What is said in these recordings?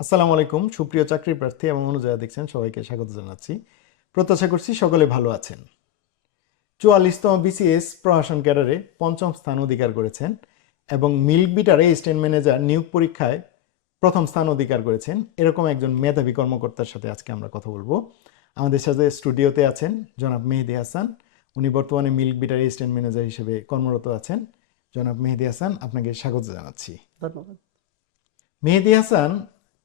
আসসালামু আলাইকুম সুপ্রিয় চাকরি প্রার্থী এবং অনুযায়ী দেখছেন সবাইকে স্বাগত জানাচ্ছি। প্রত্যাশা করছি সকলে ভালো আছেন। 44তম বিসিএস প্রশাসন ক্যাডারে পঞ্চম স্থান অধিকার করেছেন এবং মিল্ক বিটার অ্যাসিস্ট্যান্ট ম্যানেজার নিয়োগ পরীক্ষায় প্রথম স্থান অধিকার করেছেন এরকম একজন মেধাবী কর্মকর্তার সাথে আজকে আমরা কথা বলবো। আমাদের সাথে স্টুডিওতে আছেন জনাব মেহেদী হাসান। উনি বর্তমানে মিল্ক বিটার অ্যাসিস্ট্যান্ট ম্যানেজার হিসেবে কর্মরত আছেন। জনাব মেহেদী হাসান, আপনাকে স্বাগত জানাচ্ছি। ধন্যবাদ। মেহেদী হাসান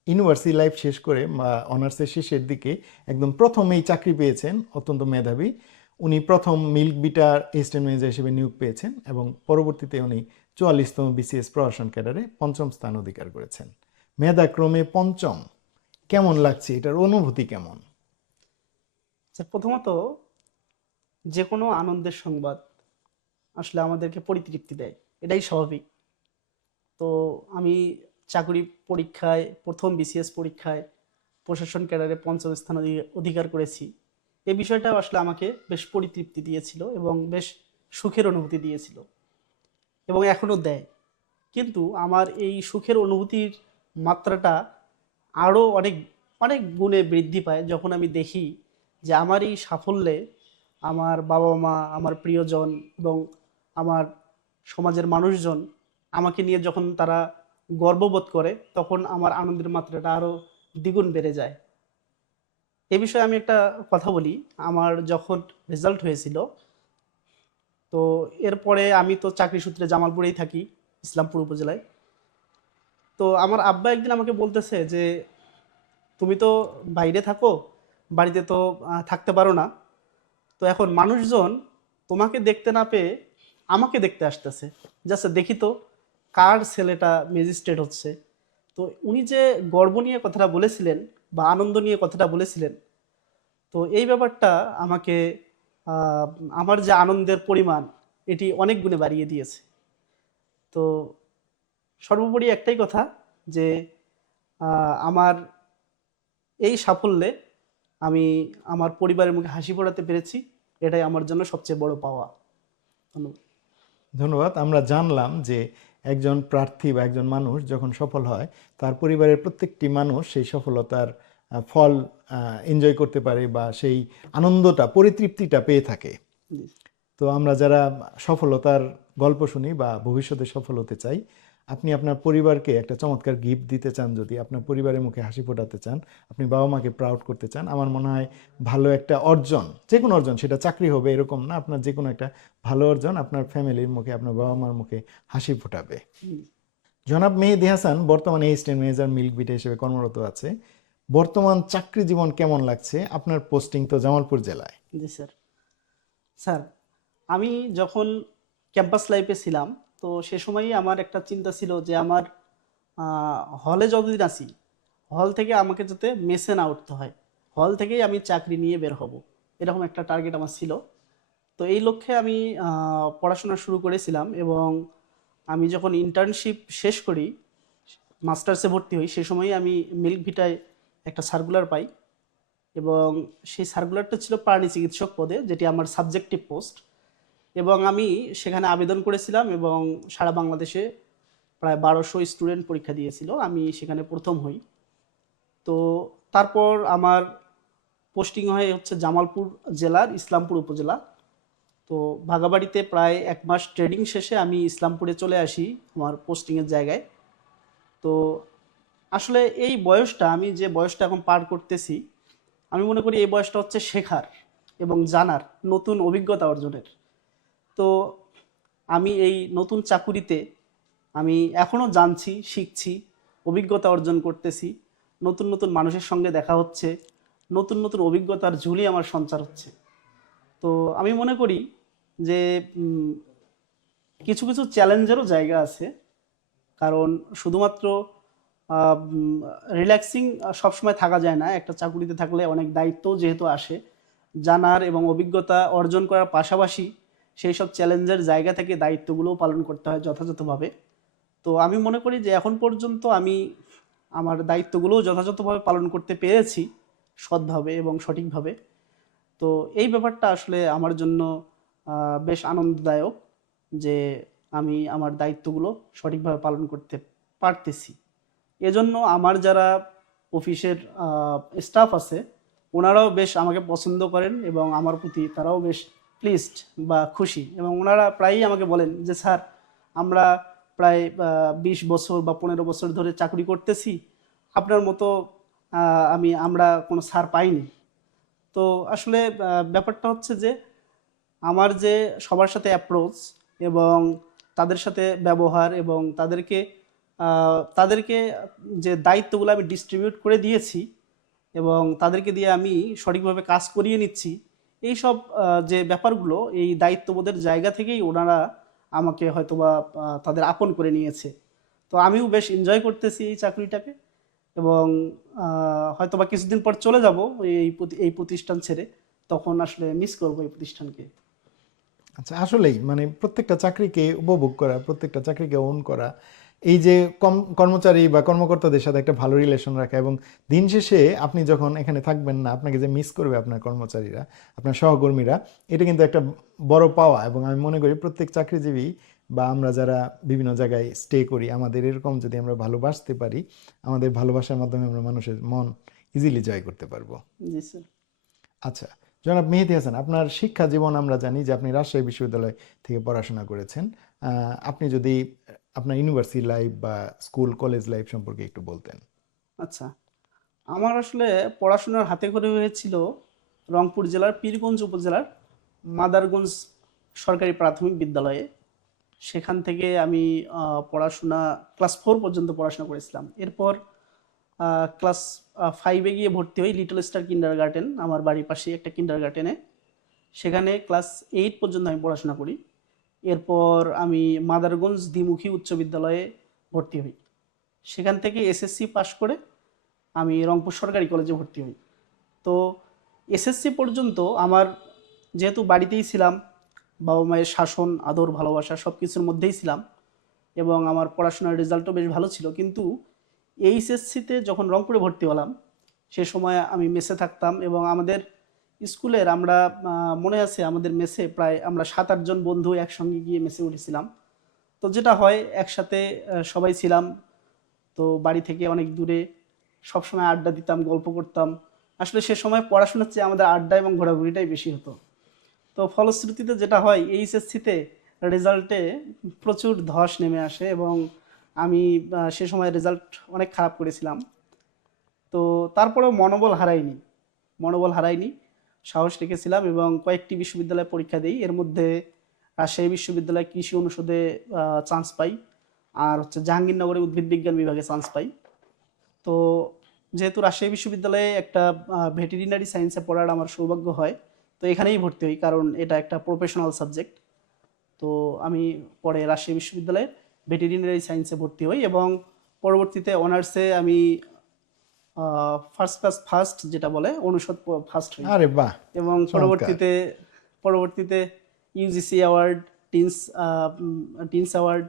ইউনিভার্সিটি লাইফ শেষ করে বা অনার্সের শেষের দিকে একদম প্রথমেই চাকরি পেয়েছেন, অত্যন্ত মেধাবী। উনি প্রথম মিল্ক বিটার অ্যাসিস্ট্যান্ট ম্যানেজার হিসেবে নিয়োগ পেয়েছেন এবং পরবর্তীতে উনি 44তম বিসিএস প্রশাসন ক্যাডারে পঞ্চম স্থান অধিকার করেছেন। মেধাক্রমে পঞ্চম, কেমন লাগছে, এটার অনুভূতি কেমন? প্রথমত, যে কোনো আনন্দের সংবাদ আসলে আমাদেরকে পরিতৃপ্তি দেয়, এটাই স্বাভাবিক। তো আমি চাকরি পরীক্ষায় প্রথম বিসিএস পরীক্ষায় প্রশাসন ক্যাডারে পঞ্চম স্থান অধিকার করেছি। এই বিষয়টা আসলে আমাকে বেশ পরিতৃপ্তি দিয়েছিল এবং বেশ সুখের অনুভূতি দিয়েছিল এবং এখনও দেয়। কিন্তু আমার এই সুখের অনুভূতির মাত্রাটা আরও অনেক অনেক গুণে বৃদ্ধি পায় যখন আমি দেখি যে আমার এই সাফল্যে আমার বাবা মা, আমার প্রিয়জন এবং আমার সমাজের মানুষজন আমাকে নিয়ে যখন তারা গর্ববোধ করে, তখন আমার আনন্দের মাত্রাটা আরও দ্বিগুণ বেড়ে যায়। এ বিষয়ে আমি একটা কথা বলি। আমার যখন রেজাল্ট হয়েছিল, তো এরপরে আমি তো চাকরি সূত্রে জামালপুরেই থাকি, ইসলামপুর উপজেলায়। তো আমার আব্বা একদিন আমাকে বলতেছে যে, তুমি তো বাইরে থাকো, বাড়িতে তো থাকতে পারো না। তো এখন মানুষজন তোমাকে দেখতে না পেয়ে আমাকে দেখতে আসতেছে, জাস্ট দেখি তো কার ছেলেটা ম্যাজিস্ট্রেট হচ্ছে। তো উনি যে গর্ব নিয়ে কথাটা বলেছিলেন বা আনন্দ নিয়ে কথাটা বলেছিলেন, তো এই ব্যাপারটা আমাকে আহ, আমার যে আনন্দের পরিমাণ এটি অনেক গুণে বাড়িয়ে দিয়েছে। তো সর্বোপরি একটাই কথা, যে আমার এই সাফল্যে আমি আমার পরিবারের মুখে হাসি ফোটাতে পেরেছি, এটাই আমার জন্য সবচেয়ে বড় পাওয়া। ধন্যবাদ। ধন্যবাদ। আমরা জানলাম যে একজন প্রার্থী বা একজন মানুষ যখন সফল হয়, তার পরিবারের প্রত্যেকটি মানুষ সেই সফলতার ফল এনজয় করতে পারে বা সেই আনন্দটা, পরিতৃপ্তিটা পেয়ে থাকে। জি। তো আমরা যারা সফলতার গল্প শুনি বা ভবিষ্যতে সফল হতে চাই, আপনি আপনার পরিবারকে একটা চমৎকার গিফট দিতে চান, যদি আপনার পরিবারের মুখে হাসি ফোটাতে চান, আপনি বাবা মাকে প্রাউড করতে চান, আমার মনে হয় ভালো একটা অর্জন, যে কোনো অর্জন, সেটা চাকরি হবে এরকম না, আপনার যে কোনো একটা ভালো অর্জন আপনার ফ্যামিলির মুখে, আপনার বাবা মার মুখে হাসি ফোটাবে। জি। জনাব মেহেদী হাসান বর্তমানে অ্যাসিস্ট্যান্ট ম্যানেজার মিল্ক বিটে হিসেবে কর্মরত আছে। বর্তমান চাকরি জীবন কেমন লাগছে? আপনার পোস্টিং তো জামালপুর জেলায়। জি স্যার। স্যার, আমি যখন ক্যাম্পাস লাইফে ছিলাম, তো সে সময়ই আমার একটা চিন্তা ছিল যে আমার হলে যতদিন আছি, হল থেকে আমাকে যাতে মেসে না উঠতে হয়, হল থেকেই আমি চাকরি নিয়ে বের হব, এরকম একটা টার্গেট আমার ছিল। তো এই লক্ষ্যে আমি পড়াশোনা শুরু করেছিলাম এবং আমি যখন ইন্টার্নশিপ শেষ করি, মাস্টার্সে ভর্তি হই, সে সময়ই আমি মিল্ক ভিটায় একটা সার্কুলার পাই এবং সেই সার্কুলারটা ছিল প্রাণী চিকিৎসক পদে, যেটি আমার সাবজেক্টিভ পোস্ট। এবং আমি সেখানে আবেদন করেছিলাম এবং সারা বাংলাদেশে প্রায় 1200 স্টুডেন্ট পরীক্ষা দিয়েছিল, আমি সেখানে প্রথম হই। তো তারপর আমার পোস্টিং হয় হচ্ছে জামালপুর জেলার ইসলামপুর উপজেলা। তো ভাগাবাড়িতে প্রায় 1 মাস ট্রেনিং শেষে আমি ইসলামপুরে চলে আসি আমার পোস্টিংয়ের জায়গায়। তো আসলে এই বয়সটা, আমি যে বয়সটা এখন পার করতেছি, আমি মনে করি এই বয়সটা হচ্ছে শেখার এবং জানার, নতুন অভিজ্ঞতা অর্জনের। তো আমি এই নতুন চাকুরিতে আমি এখনও জানছি, শিখছি, অভিজ্ঞতা অর্জন করতেছি, নতুন নতুন মানুষের সঙ্গে দেখা হচ্ছে, নতুন নতুন অভিজ্ঞতার ঝুলি আমার সঞ্চার হচ্ছে। তো আমি মনে করি যে কিছু কিছু চ্যালেঞ্জেরও জায়গা আছে, কারণ শুধুমাত্র রিল্যাক্সিং সবসময় থাকা যায় না। একটা চাকুরিতে থাকলে অনেক দায়িত্ব যেহেতু আসে, জানার এবং অভিজ্ঞতা অর্জন করার পাশাপাশি সেই সব চ্যালেঞ্জের জায়গা থেকে দায়িত্বগুলোও পালন করতে হয় যথাযথভাবে। তো আমি মনে করি যে এখন পর্যন্ত আমি আমার দায়িত্বগুলোও যথাযথভাবে পালন করতে পেরেছি, সৎভাবে এবং সঠিকভাবে। তো এই ব্যাপারটা আসলে আমার জন্য বেশ আনন্দদায়ক যে আমি আমার দায়িত্বগুলো সঠিকভাবে পালন করতে পারতেছি। এজন্য আমার যারা অফিসের স্টাফ আছে, ওনারাও বেশ আমাকে পছন্দ করেন এবং আমার প্রতি তারাও বেশ প্লিজড বা খুশি, এবং ওনারা প্রায়ই আমাকে বলেন যে স্যার, আমরা প্রায় 20 বছর বা 15 বছর ধরে চাকরি করতেছি, আপনার মতো আমরা কোনো স্যার পাইনি। তো আসলে ব্যাপারটা হচ্ছে যে আমার যে সবার সাথে অ্যাপ্রোচ এবং তাদের সাথে ব্যবহার এবং তাদেরকে যে দায়িত্বগুলো আমি ডিস্ট্রিবিউট করে দিয়েছি এবং তাদেরকে দিয়ে আমি সঠিকভাবে কাজ করিয়ে নিচ্ছি, এই সব যে ব্যাপারগুলো, এই দায়িত্ববোধের জায়গা থেকেই ওনারা আমাকে হয়তোবা তাদের আপন করে নিয়েছে। তো আমিও বেশ এনজয় করতেছি এই চাকরিটাকে, এবং হয়তোবা কিছুদিন পর চলে যাব এই প্রতিষ্ঠান ছেড়ে, তখন আসলে মিস করবো এই প্রতিষ্ঠানকে। আচ্ছা, আসলেই মানে প্রত্যেকটা চাকরিকে উপভোগ করা, প্রত্যেকটা চাকরিকে ওন করা, এই যে কর্মচারী বা কর্মকর্তাদের সাথে একটা ভালো রিলেশন রাখা, এবং দিন শেষে আপনি যখন এখানে থাকবেন না, আপনাকে যে মিস করবে আপনার কর্মচারীরা, আপনার সহকর্মীরা, এটা কিন্তু একটা বড় পাওয়া। এবং আমি মনে করি প্রত্যেক চাকরিজীবী বা আমরা যারা বিভিন্ন জায়গায় স্টে করি, আমাদের এরকম যদি আমরা ভালোবাসতে পারি, আমাদের ভালোবাসার মাধ্যমে আমরা মানুষের মন ইজিলি জয় করতে পারবো। জি স্যার। আচ্ছা, জনাব মেহেদী হাসান, আপনার শিক্ষা জীবন আমরা জানি যে আপনি রাজশাহী বিশ্ববিদ্যালয় থেকে পড়াশোনা করেছেন। আপনি যদি আপনার ইউনিভার্সিটি লাইফ বা স্কুল কলেজ লাইফ সম্পর্কে একটু বলতেন। আচ্ছা, আমার আসলে পড়াশোনার হাতে খড়ি হয়েছিল রংপুর জেলার পীরগঞ্জ উপজেলার মাদারগঞ্জ সরকারি প্রাথমিক বিদ্যালয়ে। সেখান থেকে আমি পড়াশোনা ক্লাস 4 পর্যন্ত পড়াশোনা করেছিলাম। এরপর ক্লাস 5-এ গিয়ে ভর্তি হই লিটল স্টার কিন্ডার গার্ডেন, আমার বাড়ির পাশেই একটা কিন্ডার গার্ডেনে। সেখানে ক্লাস 8 পর্যন্ত আমি পড়াশোনা করি। এরপর আমি মাদারগঞ্জ দ্বিমুখী উচ্চ বিদ্যালয়ে ভর্তি হই। সেখান থেকে এসএসসি পাশ করে আমি রংপুর সরকারি কলেজে ভর্তি হই। তো এসএসসি পর্যন্ত আমার, যেহেতু বাড়িতেই ছিলাম, বাবা মায়ের শাসন, আদর, ভালোবাসা সব কিছুর মধ্যেই ছিলাম, এবং আমার পড়াশোনার রেজাল্টও বেশ ভালো ছিল। কিন্তু এইচএসসিতে যখন রংপুরে ভর্তি হলাম, সে সময় আমি মেসে থাকতাম, এবং আমাদের স্কুলের আমরা মনে আছে আমাদের মেসে প্রায় আমরা 7-8 জন বন্ধু একসঙ্গে গিয়ে মেসে উঠেছিলাম। তো যেটা হয়, একসাথে সবাই ছিলাম, তো বাড়ি থেকে অনেক দূরে, সবসময় আড্ডা দিতাম, গল্প করতাম। আসলে সে সময় পড়াশোনার চেয়ে আমাদের আড্ডা এবং ঘোরাঘুরিটাই বেশি হতো। তো ফলশ্রুতিতে যেটা হয়, এইচএসসিতে রেজাল্টে প্রচুর ধস নেমে আসে, এবং আমি সে সময় রেজাল্ট অনেক খারাপ করেছিলাম। তো তারপরেও মনোবল হারাইনি, সাহস রেখেছিলাম এবং কয়েকটি বিশ্ববিদ্যালয়ে পরীক্ষা দিই। এর মধ্যে রাজশাহী বিশ্ববিদ্যালয় কৃষি অনুষদে চান্স পাই, আর হচ্ছে জাহাঙ্গীরনগরে উদ্ভিদ বিজ্ঞান বিভাগে চান্স পাই। তো যেহেতু রাজশাহী বিশ্ববিদ্যালয়ে একটা ভেটেরিনারি সায়েন্সে পড়ার আমার সৌভাগ্য হয়, তো এখানেই ভর্তি হই, কারণ এটা একটা প্রফেশনাল সাবজেক্ট। তো আমি পরে রাজশাহী বিশ্ববিদ্যালয়ে ভেটেরিনারি সায়েন্সে ভর্তি হই, এবং পরবর্তীতে অনার্সে আমি ফার্স্ট ক্লাস ফার্স্ট যেটা বলে অনুষদ ফার্স্ট হই, আরে বাহ, এবং চমৎকার। পরবর্তীতে UGC award, teens teens award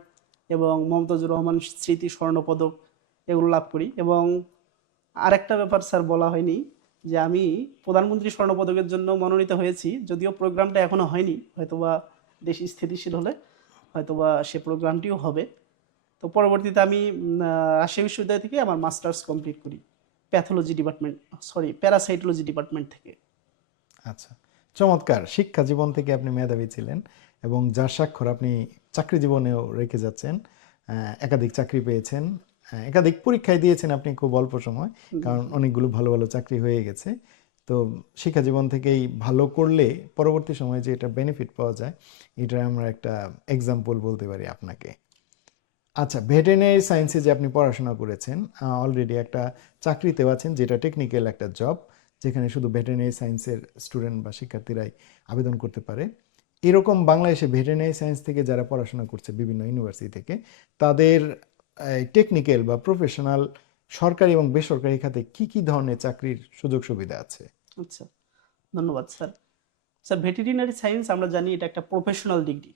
এবং মমতাজুর রহমান স্মৃতি স্বর্ণপদক এগুলো লাভ করি। এবং আরেকটা ব্যাপার স্যার বলা হয়নি, যে আমি প্রধানমন্ত্রী স্বর্ণপদকের জন্য মনোনীত হয়েছি, যদিও প্রোগ্রামটা এখনো হয়নি, হয়তোবা দেশ স্থিতিশীল হলে হয়তোবা সে প্রোগ্রামটিও হবে। তো পরবর্তীতে আমি রাজশাহী বিশ্ববিদ্যালয় থেকে আমার মাস্টার্স কমপ্লিট করি প্যারাসাইটোলজি ডিপার্টমেন্ট থেকে। আচ্ছা, চমৎকার। শিক্ষা জীবন থেকে আপনি মেধাবী ছিলেন, এবং যার স্বাক্ষর আপনি চাকরি জীবনেও রেখে যাচ্ছেন। একাধিক চাকরি পেয়েছেন, একাধিক পরীক্ষায় দিয়েছেন আপনি খুব অল্প সময়, কারণ অনেকগুলো ভালো ভালো চাকরি হয়ে গেছে। তো শিক্ষা জীবন থেকেই ভালো করলে পরবর্তী সময়ে যে এটা বেনিফিট পাওয়া যায়, এটা আমরা একটা এক্সাম্পল বলতে পারি আপনাকে। আচ্ছা, ভেটেরিনারি সায়েন্সে যে আপনি পড়াশোনা করেছেন, অলরেডি একটা চাকরিতেও আছেন, যেটা টেকনিক্যাল একটা জব, যেখানে শুধু ভেটেরিনারি সায়েন্সের স্টুডেন্ট বা শিক্ষার্থীরাই আবেদন করতে পারে। এরকম বাংলাদেশে ভেটেরিনারি সায়েন্স থেকে যারা পড়াশোনা করছে বিভিন্ন ইউনিভার্সিটি থেকে, তাদের টেকনিক্যাল বা প্রফেশনাল সরকারি এবং বেসরকারি খাতে কি কি ধরনের চাকরির সুযোগ সুবিধা আছে? আচ্ছা, ধন্যবাদ স্যার। স্যার, ভেটেরিনারি সায়েন্স আমরা জানি এটা একটা প্রফেশনাল ডিগ্রি।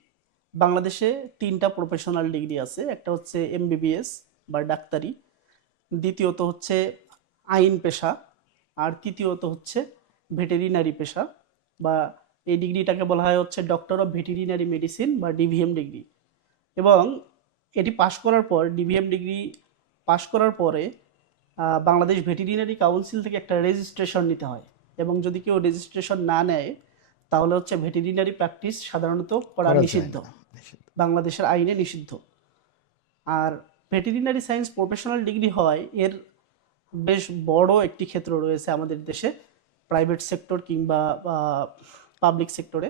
বাংলাদেশে 3টা প্রফেশনাল ডিগ্রি আছে। একটা হচ্ছে এমবিবিএস বা ডাক্তারি, দ্বিতীয়ত হচ্ছে আইন পেশা, আর তৃতীয়ত হচ্ছে ভেটেরিনারি পেশা, বা এই ডিগ্রিটাকে বলা হয় হচ্ছে ডক্টর অফ ভেটেরিনারি মেডিসিন বা ডিভিএম ডিগ্রি। এবং এটি পাশ করার পর, ডিভিএম ডিগ্রি পাশ করার পরে বাংলাদেশ ভেটেরিনারি কাউন্সিল থেকে একটা রেজিস্ট্রেশন নিতে হয়, এবং যদি কেউ রেজিস্ট্রেশন না নেয় তাহলে হচ্ছে ভেটেরিনারি প্র্যাকটিস সাধারণত করা করা যায় নিষিদ্ধ, না, নিষিদ্ধ। বাংলাদেশের আইনে নিষিদ্ধ। আর ভেটেরিনারি সায়েন্স প্রফেশনাল ডিগ্রি হয় এর বেশ বড় একটি ক্ষেত্র রয়েছে আমাদের দেশে, প্রাইভেট সেক্টর কিংবা পাবলিক সেক্টরে।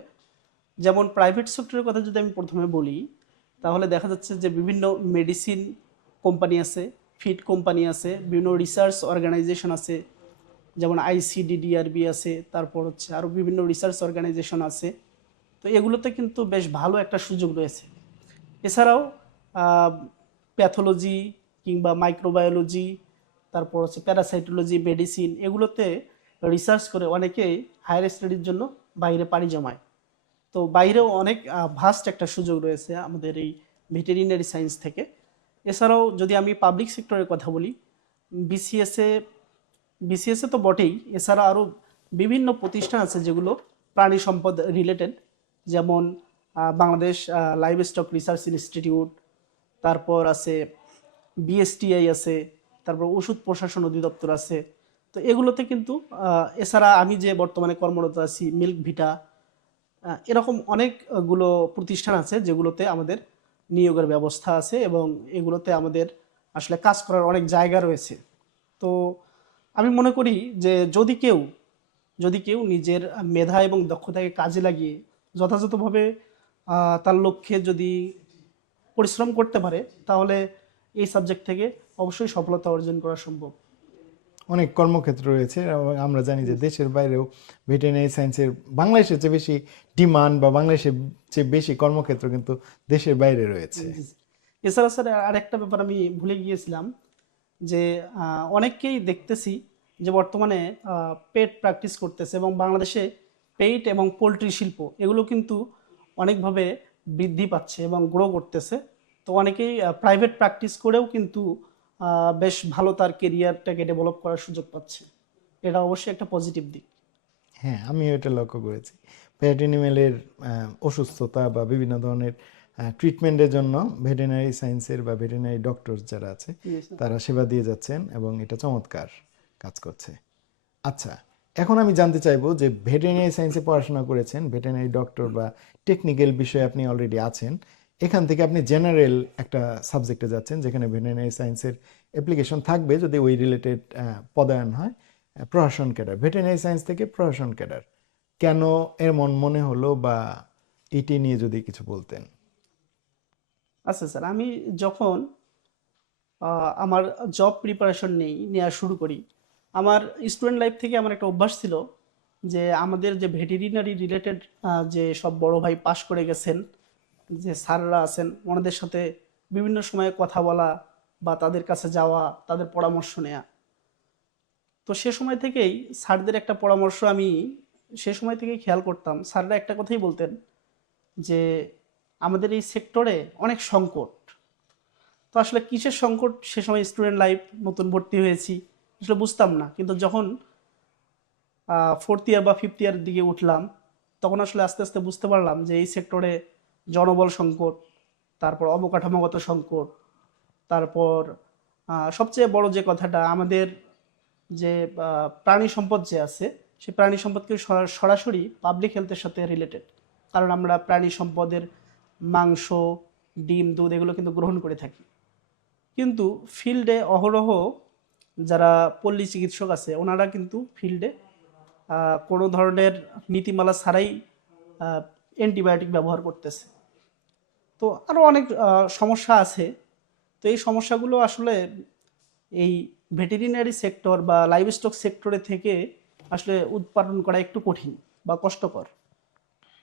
যেমন প্রাইভেট সেক্টরের কথা যদি আমি প্রথমে বলি, তাহলে দেখা যাচ্ছে যে বিভিন্ন মেডিসিন কোম্পানি আছে, ফিড কোম্পানি আছে, বিভিন্ন রিসার্চ অর্গানাইজেশন আছে, যেমন আইসিডিডিআরবি আছে, তারপর হচ্ছে আরও বিভিন্ন রিসার্চ অর্গানাইজেশন আছে। তো এগুলোতে কিন্তু বেশ ভালো একটা সুযোগ রয়েছে। এছাড়াও প্যাথোলজি কিংবা মাইক্রোবায়োলজি, তারপর হচ্ছে প্যারাসাইটোলজি, মেডিসিন, এগুলোতে রিসার্চ করে অনেকেই হায়ার স্টাডির জন্য বাইরে পাড়ি জমায়। তো বাইরেও অনেক ভাস্ট একটা সুযোগ রয়েছে আমাদের এই ভেটেরিনারি সায়েন্স থেকে। এছাড়াও যদি আমি পাবলিক সেক্টরের কথা বলি, বিসিএসএ বিসিএসএ তো বটেই, এছাড়া আরও বিভিন্ন প্রতিষ্ঠান আছে যেগুলো প্রাণী সম্পদ রিলেটেড, যেমন Bangladesh live stock research institute, তারপর আছে বিএসটিআই আছে, তারপর ওষুধ প্রশাসন অধিদপ্তর আছে। তো এগুলোতে কিন্তু এছাড়া আমি যে বর্তমানে কর্মরত আছি মিল্ক ভিটা, এরকম অনেকগুলো প্রতিষ্ঠান আছে যেগুলোতে আমাদের নিয়োগের ব্যবস্থা আছে, এবং এগুলোতে আমাদের আসলে কাজ করার অনেক জায়গা রয়েছে। তো আমি মনে করি যে যদি কেউ নিজের মেধা এবং দক্ষতাকে কাজে লাগিয়ে যথাযথভাবে তার লক্ষ্যে যদি পরিশ্রম করতে পারে, তাহলে এই সাবজেক্ট থেকে অবশ্যই সফলতা অর্জন করা সম্ভব। অনেক কর্মক্ষেত্র রয়েছে এবং আমরা জানি যে দেশের বাইরেও ভেটেরিনারি সায়েন্সের বাংলাদেশের চেয়ে বেশি ডিমান্ড বা বাংলাদেশের চেয়ে বেশি কর্মক্ষেত্র কিন্তু দেশের বাইরে রয়েছে। জি, জি। এছাড়া স্যার আরেকটা ব্যাপার আমি ভুলে গিয়েছিলাম, যে অনেককেই দেখতেছি যে বর্তমানে পেট প্র্যাকটিস করতেছে, এবং বাংলাদেশে পেট এবং পোলট্রি শিল্প এগুলো কিন্তু অনেকভাবে বৃদ্ধি পাচ্ছে এবং গ্রো করতেছে। তো অনেকেই প্রাইভেট প্র্যাকটিস করেও কিন্তু বেশ ভালো তার কেরিয়ারটাকে ডেভেলপ করার সুযোগ পাচ্ছে। এটা অবশ্যই একটা পজিটিভ দিক। হ্যাঁ, আমিও এটা লক্ষ্য করেছি। পেট অ্যানিমেলের অসুস্থতা বা বিভিন্ন ধরনের ট্রিটমেন্টের জন্য ভেটেরিনারি সায়েন্সের বা ভেটেরিনারি ডক্টর যারা আছে Yes, sir. তারা সেবা দিয়ে যাচ্ছেন এবং এটা চমৎকার কাজ করছে। আচ্ছা, এখন আমি জানতে চাইবো যে ভেটেরিনারি সায়েন্সে পড়াশোনা করেছেন, ভেটেরিনারি ডক্টর বা টেকনিক্যাল বিষয়ে আপনি অলরেডি আছেন, এখান থেকে আপনি জেনারেল একটা সাবজেক্টে যাচ্ছেন যেখানে ভেটেরিনারি সায়েন্সের অ্যাপ্লিকেশন থাকবে যদি ওই রিলেটেড পদায়ন হয়। প্রশাসন ক্যাডার, ভেটেরিনারি সায়েন্স থেকে প্রশাসন ক্যাডার কেন এমন মনে হলো, বা এটি নিয়ে যদি কিছু বলতেন। আচ্ছা স্যার, আমি যখন আমার জব প্রিপারেশন নেওয়া শুরু করি, আমার স্টুডেন্ট লাইফ থেকে আমার একটা অভ্যাস ছিল যে আমাদের যে ভেটেরিনারি রিলেটেড যে সব বড় ভাই পাশ করে গেছেন, যে স্যাররা আছেন, ওনাদের সাথে বিভিন্ন সময়ে কথা বলা বা তাদের কাছে যাওয়া, তাদের পরামর্শ নেওয়া। তো সে সময় থেকেই স্যারদের একটা পরামর্শ আমি সে সময় থেকেই খেয়াল করতাম। স্যাররা একটা কথাই বলতেন যে আমাদের এই সেক্টরে অনেক সংকট। তো আসলে কিসের সংকট, সে সময় স্টুডেন্ট লাইফ, নতুন ভর্তি হয়েছি, আসলে বুঝতাম না। কিন্তু যখন ফোর্থ ইয়ার বা ফিফথ ইয়ার দিকে উঠলাম, তখন আসলে আস্তে আস্তে বুঝতে পারলাম যে এই সেক্টরে জনবল সংকট, তারপর অবকাঠামোগত সংকট, তারপর সবচেয়ে বড় যে কথাটা, আমাদের যে প্রাণী সম্পদ যে আছে, সেই প্রাণী সম্পদকে সরাসরি পাবলিক হেলথের সাথে রিলেটেড। কারণ আমরা প্রাণী সম্পদের মাংস, ডিম, দুধ এগুলো কিন্তু গ্রহণ করে থাকি। কিন্তু ফিল্ডে অহরহ যারা পল্লী চিকিৎসক আছে, ওনারা কিন্তু ফিল্ডে কোনো ধরনের নীতিমালা ছাড়াই অ্যান্টিবায়োটিক ব্যবহার করতেছে। তো আরও অনেক সমস্যা আছে। তো এই সমস্যাগুলো আসলে এই ভেটেরিনারি সেক্টর বা লাইভস্টক সেক্টরে থেকে আসলে উৎপাদন করা একটু কঠিন বা কষ্টকর।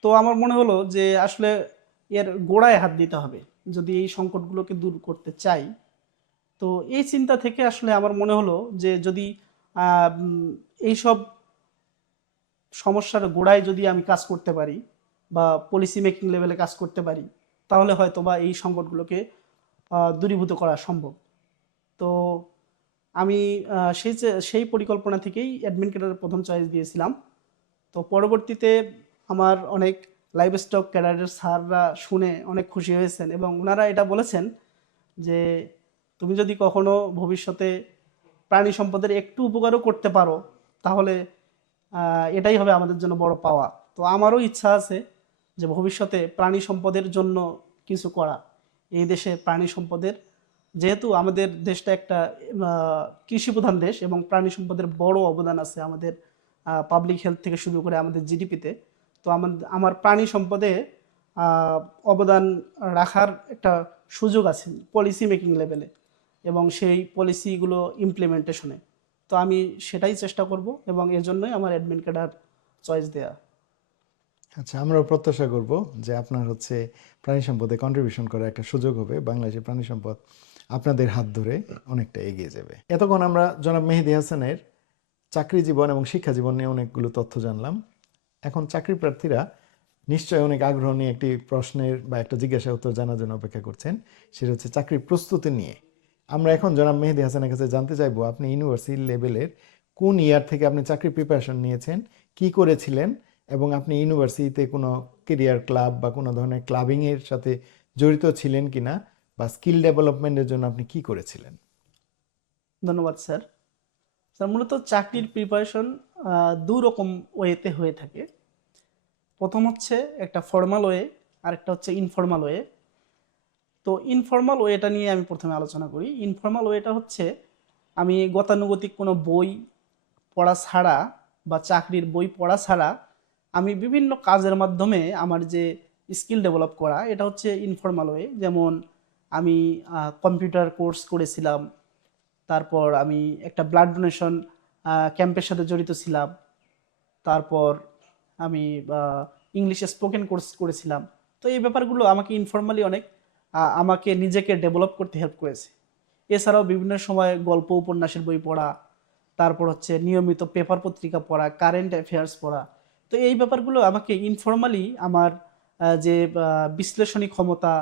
তো আমার মনে হলো যে আসলে এর গোড়ায় হাত দিতে হবে যদি এই সংকটগুলোকে দূর করতে চাই। তো এই চিন্তা থেকে আসলে আমার মনে হলো যে যদি এইসব সমস্যার গোড়ায় যদি আমি কাজ করতে পারি বা পলিসি মেকিং লেভেলে কাজ করতে পারি, তাহলে হয়তো বা এই সংকটগুলোকে দূরীভূত করা সম্ভব। তো আমি সেই পরিকল্পনা থেকেই অ্যাডমিন ক্যাডারের প্রথম চয়েস দিয়েছিলাম। তো পরবর্তীতে আমার অনেক লাইভ স্টক ক্যাডারের স্যাররা শুনে অনেক খুশি হয়েছেন, এবং ওনারা এটা বলেছেন যে তুমি যদি কখনো ভবিষ্যতে প্রাণী সম্পদের একটু উপকারও করতে পারো, তাহলে এটাই হবে আমাদের জন্য বড় পাওয়া। তো আমারও ইচ্ছা আছে যে ভবিষ্যতে প্রাণী সম্পদের জন্য কিছু করা। এই দেশে প্রাণী সম্পদের, যেহেতু আমাদের দেশটা একটা কৃষি প্রধান দেশ এবং প্রাণী সম্পদের বড় অবদান আছে আমাদের পাবলিক হেলথ থেকে শুরু করে আমাদের জিডিপিতে। তো আমার প্রাণী সম্পদে অবদান রাখার একটা সুযোগ আছে পলিসি মেকিং লেভেলে এবং সেই পলিসিগুলো ইমপ্লিমেন্টেশনে। তো আমি সেটাই চেষ্টা করব এবং এজন্যই আমার অ্যাডমিন ক্যাডার চয়েস দেয়া। আচ্ছা, আমরাও প্রত্যাশা করব যে আপনার হচ্ছে প্রাণী সম্পদে কন্ট্রিবিউশন করার একটা সুযোগ হবে। বাংলাদেশের প্রাণী সম্পদ আপনাদের হাত ধরে অনেকটা এগিয়ে যাবে। এতক্ষণ আমরা জনাব মেহেদী হাসানের চাকরি জীবন এবং শিক্ষা জীবন নিয়ে অনেকগুলো তথ্য জানলাম। এখন চাকরি প্রার্থীরা নিশ্চয়ই অনেক আগ্রহ নিয়ে একটি প্রশ্নের বা একটা জিজ্ঞাসা উত্তর জানার জন্য অপেক্ষা করছেন, সেটা হচ্ছে চাকরির প্রস্তুতি নিয়ে। আমরা এখন জনাব মেহেদী হাসানের কাছে জানতে চাইবো আপনি ইউনিভার্সিটি লেভেলের কোন ইয়ার থেকে আপনি চাকরি প্রিপারেশন নিয়েছেন, কি করেছিলেন, এবং আপনি ইউনিভার্সিটিতে কোনো কেরিয়ার ক্লাব বা কোনো ধরনের ক্লাবিংয়ের সাথে জড়িত ছিলেন কিনা, বা স্কিল ডেভেলপমেন্টের জন্য আপনি কি করেছিলেন। ধন্যবাদ স্যার। স্যার মূলত চাকরির প্রিপারেশন দু রকম ওয়েতে হয়ে থাকে। প্রথম হচ্ছে একটা ফর্মাল ওয়ে, আর একটা হচ্ছে ইনফর্মাল ওয়ে। তো ইনফর্মাল ওয়েটা নিয়ে আমি প্রথমে আলোচনা করি। ইনফর্মাল ওয়েটা হচ্ছে আমি গতানুগতিক কোনো বই পড়া ছাড়া বা চাকরির বই পড়া ছাড়া আমি বিভিন্ন কাজের মাধ্যমে আমার যে স্কিল ডেভেলপ করা, এটা হচ্ছে ইনফর্মাল ওয়ে। যেমন আমি কম্পিউটার কোর্স করেছিলাম, তারপর আমি একটা ব্লাড ডোনেশন ক্যাম্পের সাথে জড়িত ছিলাম, তারপর আমি ইংলিশে স্পোকেন কোর্স করেছিলাম। তো এই ব্যাপারগুলো আমাকে ইনফর্মালি অনেক আমাকে নিজেকে ডেভেলপ করতে হেল্প করেছে। এছাড়াও বিভিন্ন সময় গল্প উপন্যাসের বই পড়া, তারপর হচ্ছে নিয়মিত পেপার পত্রিকা পড়া, কারেন্ট অ্যাফেয়ার্স পড়া। তো এই ব্যাপারগুলো আমাকে ইনফর্মালি আমার যে বিশ্লেষণী ক্ষমতা,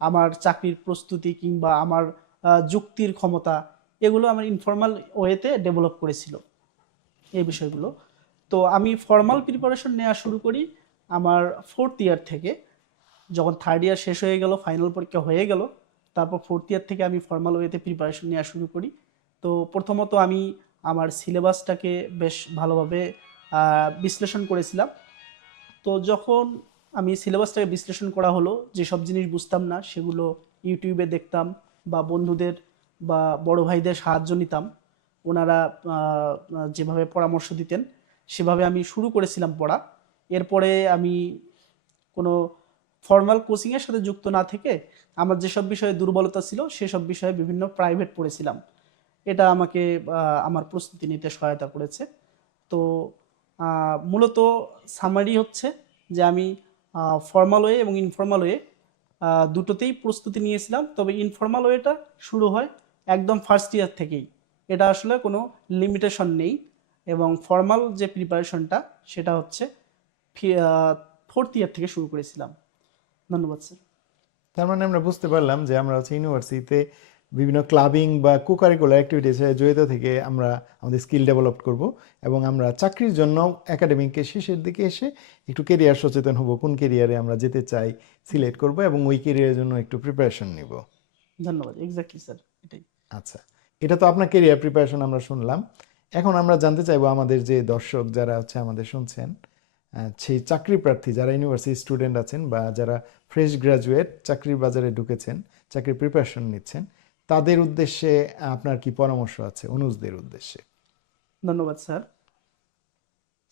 আমার চাকরির প্রস্তুতি কিংবা আমার যুক্তির ক্ষমতা, এগুলো আমার ইনফর্মাল ওয়েতে ডেভেলপ করেছিল এই বিষয়গুলো। তো আমি ফর্মাল প্রিপারেশন নেওয়া শুরু করি আমার 4th ইয়ার থেকে। যখন 3rd ইয়ার শেষ হয়ে গেল, ফাইনাল পরীক্ষা হয়ে গেল, তারপর 4th ইয়ার থেকে আমি ফর্মাল ওয়েতে প্রিপারেশন নেওয়া শুরু করি। তো প্রথমত আমি আমার সিলেবাসটাকে বেশ ভালোভাবে বিশ্লেষণ করেছিলাম। তো যখন আমি সিলেবাসটাকে বিশ্লেষণ করা হলো, যেসব জিনিস বুঝতাম না সেগুলো ইউটিউবে দেখতাম বা বন্ধুদের বা বড় ভাইদের সাহায্য নিতাম। ওনারা যেভাবে পরামর্শ দিতেন সেভাবে আমি শুরু করেছিলাম পড়া। এরপরে আমি কোনো ফর্মাল কোচিংয়ের সাথে যুক্ত না থেকে আমার যেসব বিষয়ে দুর্বলতা ছিল সেসব বিষয়ে বিভিন্ন প্রাইভেট পড়েছিলাম। এটা আমাকে আমার প্রস্তুতি নিতে সহায়তা করেছে। তো মূলত সামারি হচ্ছে যে আমি ফর্মাল ওয়ে এবং ইনফর্মাল ওয়ে দুটোতেই প্রস্তুতি নিয়েছিলাম। তবে ইনফর্মাল ওয়েটা শুরু হয় একদম ফার্স্ট ইয়ার থেকেই, এটা আসলে কোনো লিমিটেশন নেই। এবং ফর্মাল যে প্রিপারেশনটা সেটা হচ্ছে 4th ইয়ার থেকে শুরু করেছিলাম। ধন্যবাদ স্যার। তার মানে আমরা বুঝতে পারলাম যে আমরা হচ্ছে ইউনিভার্সিটিতে বিভিন্ন ক্লাবিং বা কোকারিকুলার অ্যাক্টিভিটিসে জড়িত থেকে আমরা আমাদের স্কিল ডেভেলপ করব, এবং আমরা চাকরির জন্য একাডেমিকের শেষের দিকে এসে একটু কেরিয়ার সচেতন হব, কোন কেরিয়ারে আমরা যেতে চাই সিলেক্ট করব, এবং ওই কেরিয়ারের জন্য একটু প্রিপারেশন নিব। ধন্যবাদ, এক্স্যাক্টলি স্যার, এটাই। আচ্ছা, এটা তো আপনার কেরিয়ার প্রিপারেশন আমরা শুনলাম। এখন আমরা জানতে চাইবো আমাদের যে দর্শক যারা হচ্ছে আমাদের শুনছেন, সেই চাকরি প্রার্থী যারা ইউনিভার্সিটি স্টুডেন্ট আছেন বা যারা ফ্রেশ গ্রাজুয়েট চাকরির বাজারে ঢুকেছেন, চাকরির প্রিপারেশন নিচ্ছেন, তাদের উদ্দেশ্যে আপনার কি পরামর্শ আছে, অনুজদের উদ্দেশ্যে? ধন্যবাদ স্যার।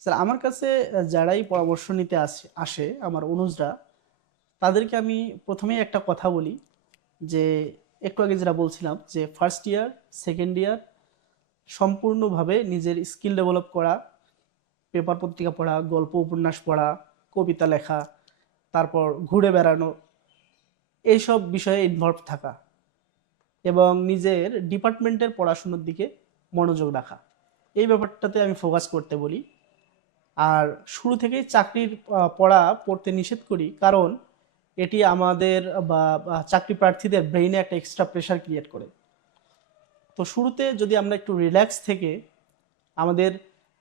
স্যার আমার কাছে যারাই পরামর্শ নিতে আসে আমার অনুজরা, তাদেরকে আমি প্রথমেই একটা কথা বলি যে একটু আগে যেটা বলছিলাম যে ফার্স্ট ইয়ার, সেকেন্ড ইয়ার সম্পূর্ণভাবে নিজের স্কিল ডেভেলপ করা, পেপার পত্রিকা পড়া, গল্প উপন্যাস পড়া, কবিতা লেখা, তারপর ঘুরে বেড়ানো, এইসব বিষয়ে ইনভলভ থাকা এবং নিজের ডিপার্টমেন্টের পড়াশোনার দিকে মনোযোগ রাখা, এই ব্যাপারটাতে আমি ফোকাস করতে বলি। আর শুরু থেকেই চাকরির পড়া পড়তে নিষেধ করি, কারণ এটি আমাদের বা চাকরি প্রার্থীদের ব্রেইনে একটা এক্সট্রা প্রেশার ক্রিয়েট করে। তো শুরুতে যদি আমরা একটু রিল্যাক্স থেকে আমাদের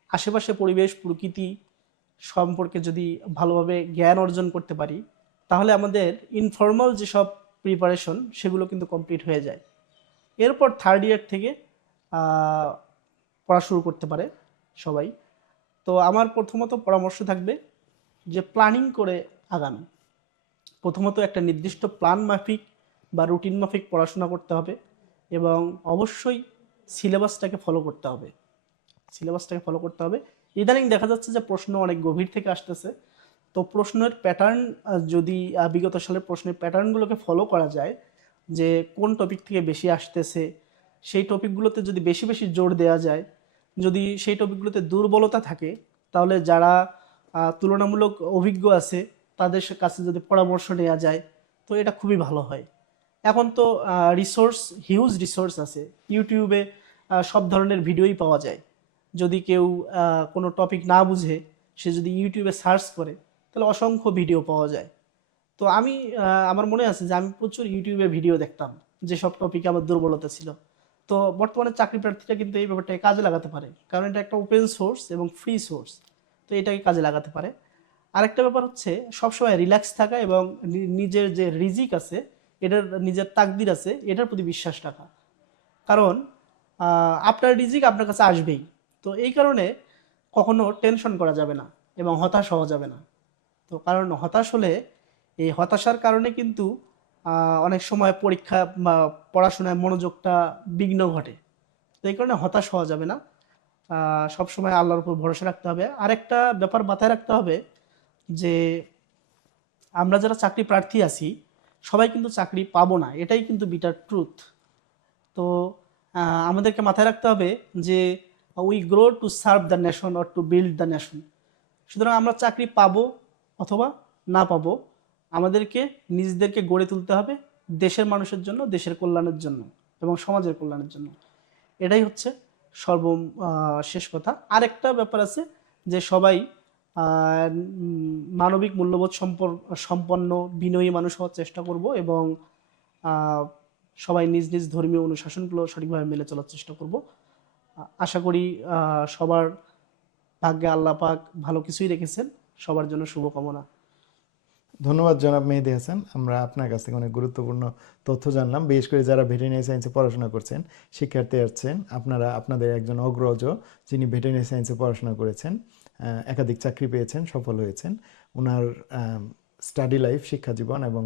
আশেপাশে পরিবেশ প্রকৃতি সম্পর্কে যদি ভালোভাবে জ্ঞান অর্জন করতে পারি, তাহলে আমাদের ইনফর্মাল যেসব প্রিপারেশন সেগুলো কিন্তু কমপ্লিট হয়ে যায়। এরপর 3rd ইয়ার থেকে পড়া শুরু করতে পারে সবাই। তো আমার প্রথমত পরামর্শ থাকবে যে প্ল্যানিং করে আগান। প্রথমত একটা নির্দিষ্ট প্ল্যান মাফিক বা রুটিন মাফিক পড়াশোনা করতে হবে এবং অবশ্যই সিলেবাসটাকে ফলো করতে হবে। সিলেবাসটাকে ফলো করতে হবে। ইদানিং দেখা যাচ্ছে যে প্রশ্ন অনেক গভীর থেকে আসতেছে। তো প্রশ্নের প্যাটার্ন, যদি বিগত সালের প্রশ্নের প্যাটার্নগুলোকে ফলো করা যায়, যে কোন টপিক থেকে বেশি আসতেছে, সেই টপিকগুলোতে যদি বেশি বেশি জোর দেওয়া যায়, যদি সেই টপিকগুলোতে দুর্বলতা থাকে, তাহলে যারা তুলনামূলক অভিজ্ঞ আছে তাদের কাছে যদি পরামর্শ নেওয়া যায়, তো এটা খুবই ভালো হয়। এখন তো রিসোর্স, হিউজ রিসোর্স আছে ইউটিউবে, সব ধরনের ভিডিওই পাওয়া যায়। যদি কেউ কোনো টপিক না বুঝে সে যদি ইউটিউবে সার্চ করে, তাহলে অসংখ্য ভিডিও পাওয়া যায়। তো আমি আমার মনে আছে যে আমি প্রচুর ইউটিউবে ভিডিও দেখতাম যেসব টপিকে আমার দুর্বলতা ছিল। তো বর্তমানে চাকরি প্রার্থীরা কিন্তু এই ব্যাপারটাকে কাজে লাগাতে পারে, কারণ এটা একটা ওপেন সোর্স এবং ফ্রি সোর্স। তো এটাকে কাজে লাগাতে পারে। আরেকটা ব্যাপার হচ্ছে সবসময় রিল্যাক্স থাকা এবং নিজের যে রিজিক আছে, এটার নিজের তাকদির আছে, এটার প্রতি বিশ্বাস রাখা। কারণ আপনার রিজিক আপনার কাছে আসবেই। তো এই কারণে কখনো টেনশন করা যাবে না এবং হতাশ হওয়া যাবে না। তো কারণ হতাশ হলে, এই হতাশার কারণে কিন্তু অনেক সময় পরীক্ষা বা পড়াশোনায় মনোযোগটা বিঘ্ন ঘটে। তো এই কারণে হতাশ হওয়া যাবে না। সবসময় আল্লাহর উপর ভরসা রাখতে হবে। আরেকটা ব্যাপার মাথায় রাখতে হবে যে আমরা যারা চাকরি প্রার্থী আছি, সবাই কিন্তু চাকরি পাবো না, এটাই কিন্তু বিটার ট্রুথ। তো আমাদেরকে মাথায় রাখতে হবে যে we grow to serve the nation or to build the nation. সুতরাং আমরা চাকরি পাবো অথবা না পাবো, আমাদেরকে নিজেদেরকে গড়ে তুলতে হবে দেশের মানুষের জন্য, দেশের কল্যাণের জন্য এবং সমাজের কল্যাণের জন্য। এটাই হচ্ছে শেষ কথা। আরেকটা ব্যাপার আছে যে সবাই মানবিক মূল্যবোধ সম্পন্ন বিনয়ী মানুষ হওয়ার চেষ্টা করব এবং আহ, সবাই নিজ নিজ ধর্মীয় অনুশাসনগুলো সঠিকভাবে মেনে চলার চেষ্টা করব। আশা করি সবার ভাগ্যে আল্লাহ পাক ভালো কিছুই রেখেছেন। সবার জন্য শুভকামনা। ধন্যবাদ জনাব মেহেদী হাসান। আমরা আপনার কাছ থেকে অনেক গুরুত্বপূর্ণ তথ্য জানলাম, বিশেষ করে যারা ভেটেরিনারি সায়েন্সে পড়াশোনা করছেন, শিক্ষার্থী আছেন, আপনারা আপনাদের একজন অগ্রজ যিনি ভেটেরিনারি সায়েন্সে পড়াশোনা করেছেন, একাধিক চাকরি পেয়েছেন, সফল হয়েছেন। ওনার স্টাডি লাইফ, শিক্ষা জীবন এবং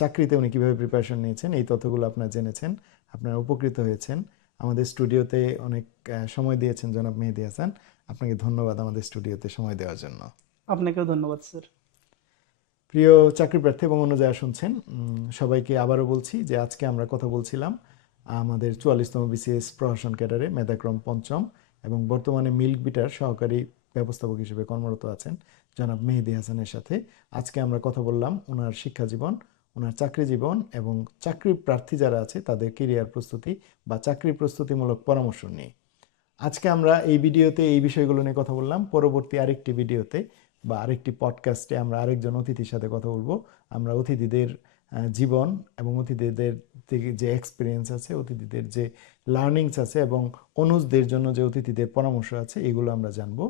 চাকরিতে উনি কীভাবে প্রিপারেশন নিয়েছেন, এই তথ্যগুলো আপনারা জেনেছেন, আপনারা উপকৃত হয়েছেন। আমাদের স্টুডিওতে অনেক সময় দিয়েছেন জনাব মেহেদী হাসান। আপনাকে ধন্যবাদ আমাদের স্টুডিওতে সময় দেওয়ার জন্য। আপনাকেও ধন্যবাদ স্যার। প্রিয় চাকরি প্রার্থী এবং অন্য যারা শুনছেন, সবাইকে আবারও বলছি যে আজকে আমরা কথা বলছিলাম আমাদের 44তম বিসিএস প্রশাসন ক্যাডারে মেধাক্রম পঞ্চম এবং বর্তমানে মিল্ক বিটার সহকারী ব্যবস্থাপক হিসেবে কর্মরত আছেন জনাব মেহেদী হাসানের সাথে। আজকে আমরা কথা বললাম ওনার শিক্ষা জীবন, ওনার চাকরি জীবন এবং চাকরি প্রার্থী যারা আছে তাদের কেরিয়ার প্রস্তুতি বা চাকরি প্রস্তুতিমূলক পরামর্শ নিয়ে। আজকে আমরা এই ভিডিওতে এই বিষয়গুলো নিয়ে কথা বললাম। পরবর্তী আরেকটি ভিডিওতে বা আরেকটি পডকাস্টে আমরা আরেকজন অতিথির সাথে কথা বলবো। আমরা অতিথিদের জীবন এবং অতিথিদের থেকে যে এক্সপিরিয়েন্স আছে, অতিথিদের যে লার্নিংস আছে এবং অনুজদের জন্য যে অতিথিদের পরামর্শ আছে, এগুলো আমরা জানবো।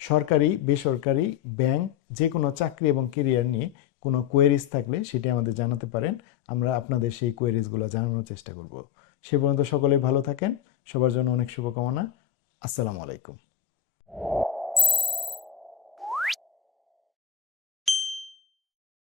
সরকারি, বেসরকারি, ব্যাংক, যে কোনো চাকরি এবং কেরিয়ার নিয়ে কোনো কোয়েরিজ থাকলে সেটি আমাদের জানাতে পারেন। আমরা আপনাদের সেই কোয়েরিজগুলো জানানোর চেষ্টা করব। সে পর্যন্ত সকলে ভালো থাকেন। সবার জন্য অনেক শুভকামনা। আসসালামু আলাইকুম।